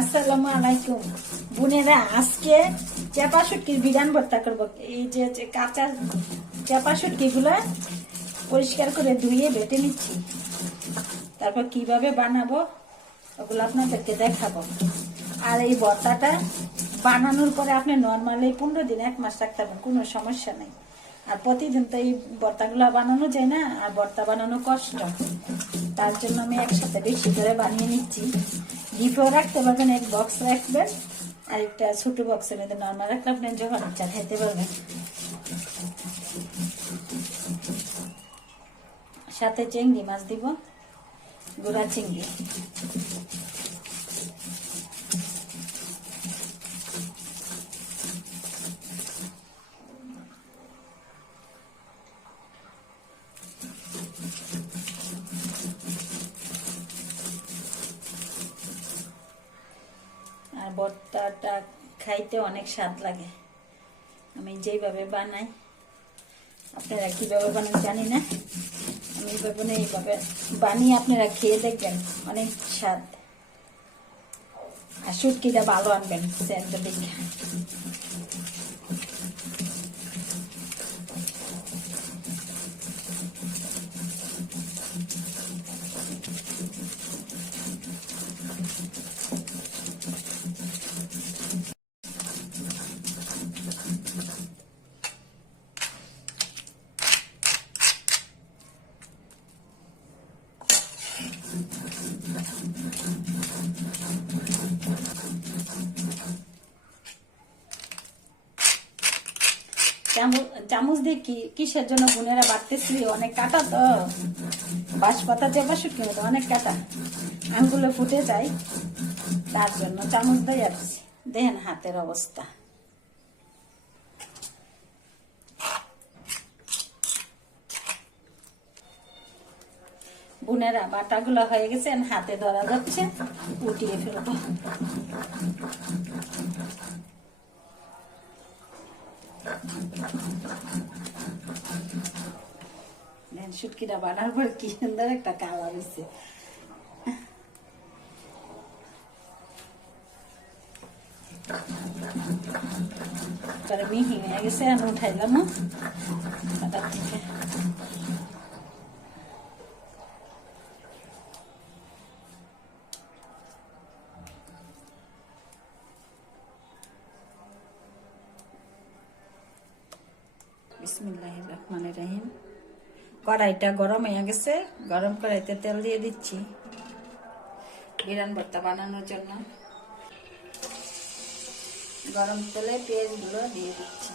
আসসালামু আলাইকুম বোনেরা, আজকে চাপা শুটকির বিরান ভর্তা করবো। এই যে কাঁচা চাপা শুটকিগুলো পরিষ্কার করে ধুয়ে বেটে নিচ্ছি, তারপর কিভাবে বানাবো ওগুলো আপনাদেরকে দেখাবো। আর এই ভর্তাটা বানানোর পরে আপনি নর্মালি 15 দিন 1 মাস রাখতে পারবেন, কোনো সমস্যা নেই। আর প্রতিদিন তো এই ভর্তাগুলো বানানো যায় না, আর ভর্তা বানানো কষ্ট, তার জন্য আমি একসাথে বেশি করে বানিয়ে নিচ্ছি। ডিপেও রাখতে পারবেন, এক বক্স রাখবেন, আর একটা ছোট বক্সের মধ্যে নর্মাল রাখলে আপনি যখন ইচ্ছা খেতে পারবেন। সাথে চিংড়ি মাছ দিব, গুঁড়া চিংড়ি। আর ভর্তাটা খাইতে অনেক স্বাদ লাগে। আমি যেইভাবে বানাই, আপনারা কিভাবে বানান জানি না, আমি এইভাবে বানিয়ে আপনারা খেয়ে দেখবেন, অনেক স্বাদ। আর শুটকিটা ভালো আনবেন, সেন্ট দেখে। চামচ দিয়ে কিসের জন্য বোনেরা বাড়তেছি, অনেক কাটা তো, বাঁশপাতা চাপা শুটকি মতো অনেক কাটা, আঙ্গুলে ফুটে যায়, তার জন্য চামচ দিয়ে আসছি। দেখেন হাতের অবস্থা। বোনেরা বাটাগুলো হয়ে গেছে, হাতে ধরা যাচ্ছে, উঠিয়ে ফেলবো। শুটকিটা বানার পর কি সুন্দর একটা কালার হয়েছে। মিহি হয়ে গেছে, আমি উঠাইলাম থেকে। বিসমিল্লাহির রহমানির রহিম। কড়াইটা গরম হয়ে গেছে, গরম কড়াইতে তেল দিয়ে দিচ্ছি বিরান ভর্তা বানানোর জন্য। গরম তেলে পেঁয়াজগুলো দিয়ে দিচ্ছি।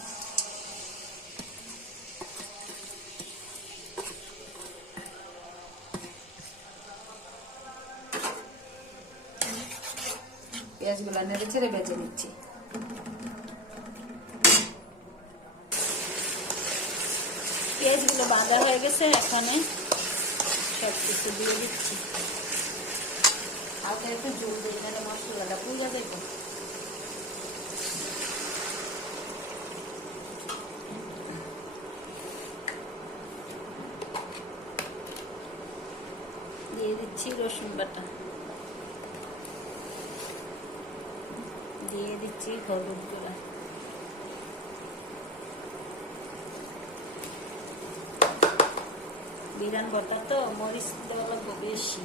পেঁয়াজগুলো নেড়ে ছেড়ে বেজে নিচ্ছি। পেঁয়াজগুলো ভাজা হয়ে গেছে, এখানে সব কিছু দিয়ে দিচ্ছি। হালকা একটু জল দিয়ে এখানে মশলাটা পুড়ে দেব। দিয়ে দিচ্ছি রসুন বাটা, দিয়ে দিচ্ছি হলুদ গুঁড়া, বিরান ভর্তা তো মরিচ দেওয়া লাগবে বেশি।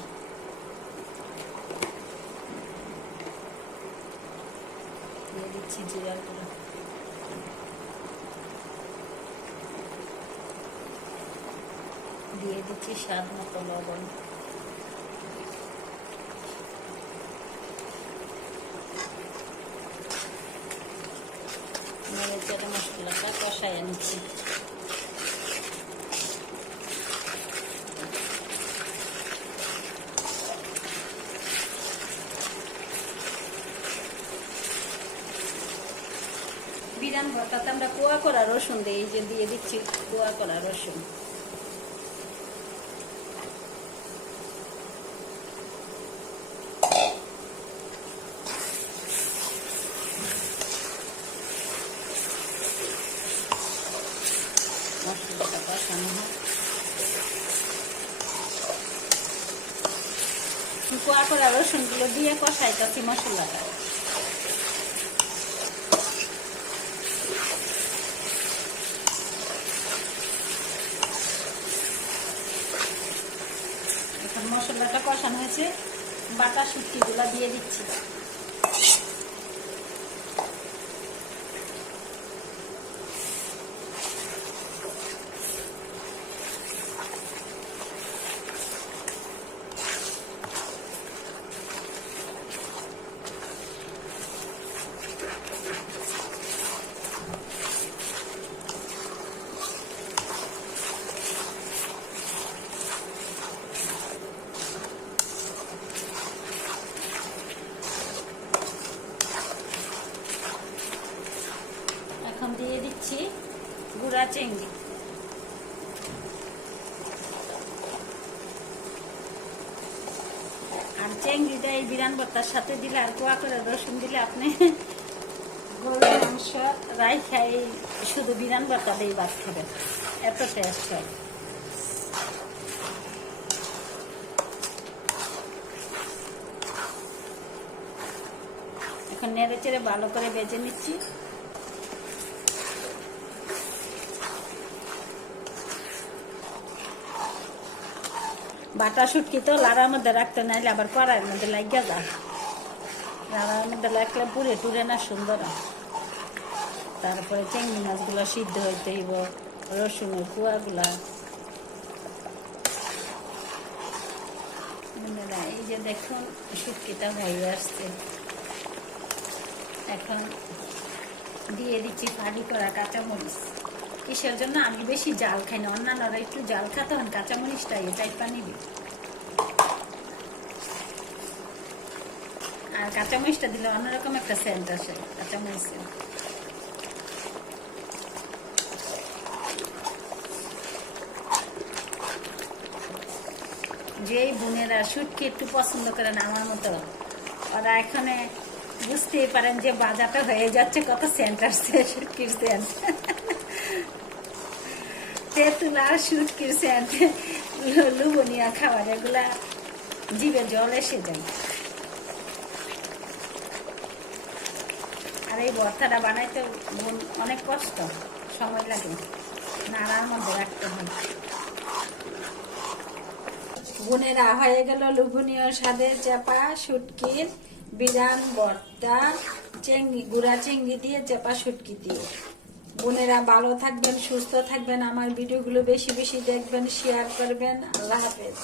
দিয়ে দিচ্ছি জিরার গুঁড়া, দিয়ে দিচ্ছি স্বাদ মতো লবণ, মরিচের মশলাটা কষাই আনছি। বিরান ভর্তাতে আমরা কুয়া করা রসুন দিই, এই যে দিয়ে দিচ্ছি কুয়া করা রসুন। মশলাটা কষানো হয়, কোয়া করে রসুনগুলো দিয়ে কষাইতেছি মশলাটা। এখন মশলাটা কষানো হয়েছে, বাটা শুটকিগুলো দিয়ে দিচ্ছি। এখন দিয়ে দিচ্ছি গুঁড়া চিংড়ি। আর চিংড়িটা এই বিরান ভর্তার সাথে দিলে আর কোয়া করে রসুন দিলে আপনি গরুর মাংস রাই খাই শুধু বিরান ভর্তা দিয়ে ভাত খাবেন, এত টেস্ট হয়। এখন নেড়ে চেড়ে ভালো করে বেজে নিচ্ছি। বাটা শুটকি তো লাড়ার মধ্যে রাখতে নাইলে আবার কড়াইয়ের মধ্যে লাগিয়ে যায়, লাড়ার মধ্যে লাগলে পুড়ে টুরে না সুন্দর। তারপরে চিংড়ি মাছগুলো সিদ্ধ হইতে হইব, রসুনের কুয়াগুলা। এই যে দেখুন শুটকিটা হয়ে আসছে। এখন দিয়ে দিচ্ছি ফালি করা কাঁচামরিচ। কিসের জন্য? আমি বেশি জাল খাই না, অন্যান্যরা একটু জাল খাতে হন, কাঁচামরিচটা এটাই পানি দিই। আর কাঁচামরিচটা দিলে অন্যরকম একটা সেন্ট আসে কাঁচামরিচে। যেই বোনেরা শুটকি একটু পছন্দ করেন আমার মতো, ওরা এখানে বুঝতেই পারেন যে বাজারটা হয়ে যাচ্ছে, কত সেন্ট আসছে শুটকির সেন্ট। তেঁতুল আর শুটকির সেন্ট, লুবনিয়া খাবার, এগুলা জিভে জল এসে যায়। আর এই ভর্তাটা বানাইতে অনেক কষ্ট, সময় লাগে, নাড়ার মধ্যে রাখতে হয়। বোনেরা হয়ে গেল লোভনীয় স্বাদের চাপা শুটকির বিরান ভর্তা, গুঁড়া চিংড়ি দিয়ে চাপা শুটকি দিয়ে। বোনেরা ভালো থাকবেন, সুস্থ থাকবেন, আমার ভিডিওগুলো বেশি বেশি দেখবেন, শেয়ার করবেন। আল্লাহ হাফেজ।